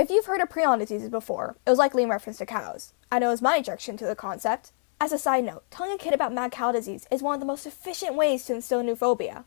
If you've heard of prion diseases before, it was likely in reference to cows. I know is my introduction to the concept. As a side note, telling a kid about mad cow disease is one of the most efficient ways to instill new phobia.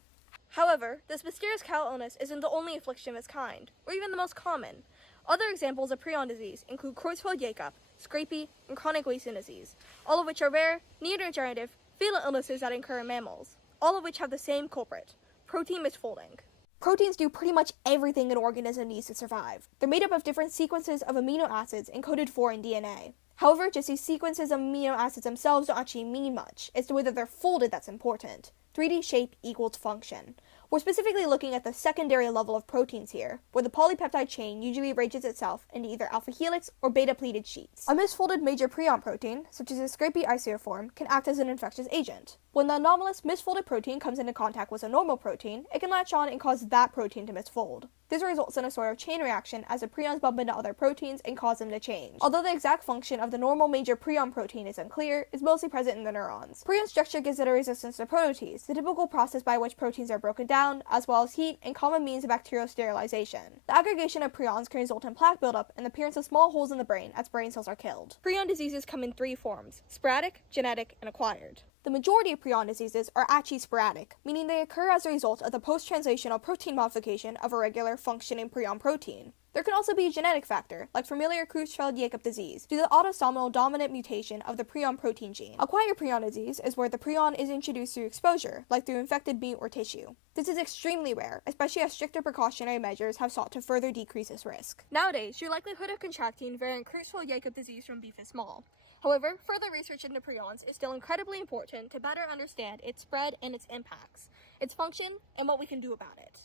However, this mysterious cow illness isn't the only affliction of its kind, or even the most common. Other examples of prion disease include Creutzfeldt-Jakob, scrapie, and chronic wasting disease, all of which are rare, neurodegenerative, fatal illnesses that occur in mammals, all of which have the same culprit: protein misfolding. Proteins do pretty much everything an organism needs to survive. They're made up of different sequences of amino acids encoded for in DNA. However, just these sequences of amino acids themselves don't actually mean much. It's the way that they're folded that's important. 3D shape equals function. We're specifically looking at the secondary level of proteins here, where the polypeptide chain usually arranges itself into either alpha helix or beta pleated sheets. A misfolded major prion protein, such as a scrapie isoform, can act as an infectious agent. When the anomalous misfolded protein comes into contact with a normal protein, it can latch on and cause that protein to misfold. This results in a sort of chain reaction as the prions bump into other proteins and cause them to change. Although the exact function of the normal major prion protein is unclear, it's mostly present in the neurons. Prion structure gives it a resistance to protease, the typical process by which proteins are broken down, as well as heat and common means of bacterial sterilization. The aggregation of prions can result in plaque buildup and the appearance of small holes in the brain as brain cells are killed. Prion diseases come in three forms: sporadic, genetic, and acquired. The majority of prion diseases are actually sporadic, meaning they occur as a result of the post-translational protein modification of a regular functioning prion protein. There can also be a genetic factor, like familiar Creutzfeldt-Jakob disease, due to the autosomal dominant mutation of the prion protein gene. Acquired prion disease is where the prion is introduced through exposure, like through infected meat or tissue. This is extremely rare, especially as stricter precautionary measures have sought to further decrease this risk. Nowadays, your likelihood of contracting variant Creutzfeldt-Jakob disease from beef is small. However, further research into prions is still incredibly important to better understand its spread and its impacts, its function, and what we can do about it.